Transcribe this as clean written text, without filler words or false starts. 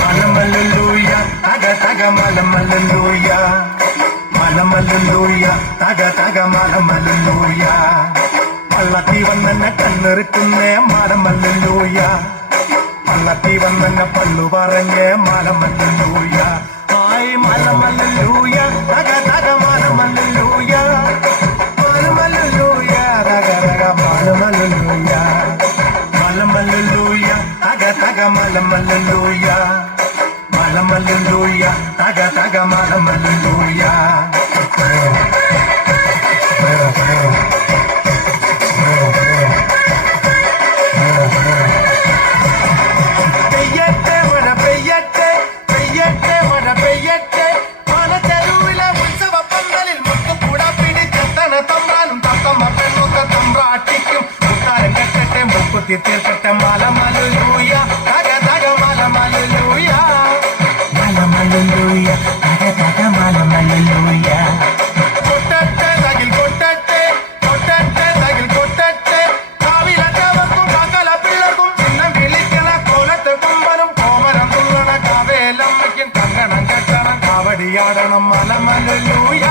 മലമല്ലുലൂയ തക തക മലമല്ലുലൂയ മലമല്ലുലൂയ തക തക മലമല്ലുലൂയ പള്ളത്തി വന്നെന്നെ കണ്ണെറുക്കുന്നേ മലമല്ലുലൂയ പള്ളത്തി വന്നെന്നെ പള്ളു പറഞ്ഞേ മലമല്ലുലൂയ ആയി മലമല്ലുലൂയ തക തക മലമല്ലുലൂയ മലമല്ലുലൂയ തക തക മലമല്ലുലൂയ മലമല്ലുലൂയ തക തക മലമല്ലുലൂയ മലമല്ലുലൂയ തക തക മലമല്ലുലൂയ പെയ്യട്ടെ മഴ പെയ്യട്ടെ പെയ്യട്ടെ മഴ പെയ്യട്ടെ മലതെരുവിലെ ഉത്സവ പന്തലിൽ മുത്തുകൂട പിടിച്ചെത്തണ തമ്പ്രാനും തത്തമ്മ പെണ്ണൊക്കെ തമ്പ്രാട്ടിക്കും മുത്താരം കെട്ടട്ടെ മുക്കുത്തി തീർക്കട്ടെ മലമല്ലുലൂയ തക തക മലമല്ലുലൂയ മലമല്ലുലൂയ തക തക മലമല്ലുലൂയ കൊട്ടട്ടെ തകിൽ കൊട്ടട്ടെ കൊട്ടട്ടെ തകിൽ കൊട്ടട്ടെ കാവിലറ്റവർക്കും കാക്കല പിള്ളർക്കും ചിന്നം വിളിക്കണ കോലത്തെ കുമ്പനും കോമരം തുള്ളണ കാവേലമ്മയ്ക്കും കങ്കണം കെട്ടണം കാവടിയാടണം മലമല്ലുലൂയ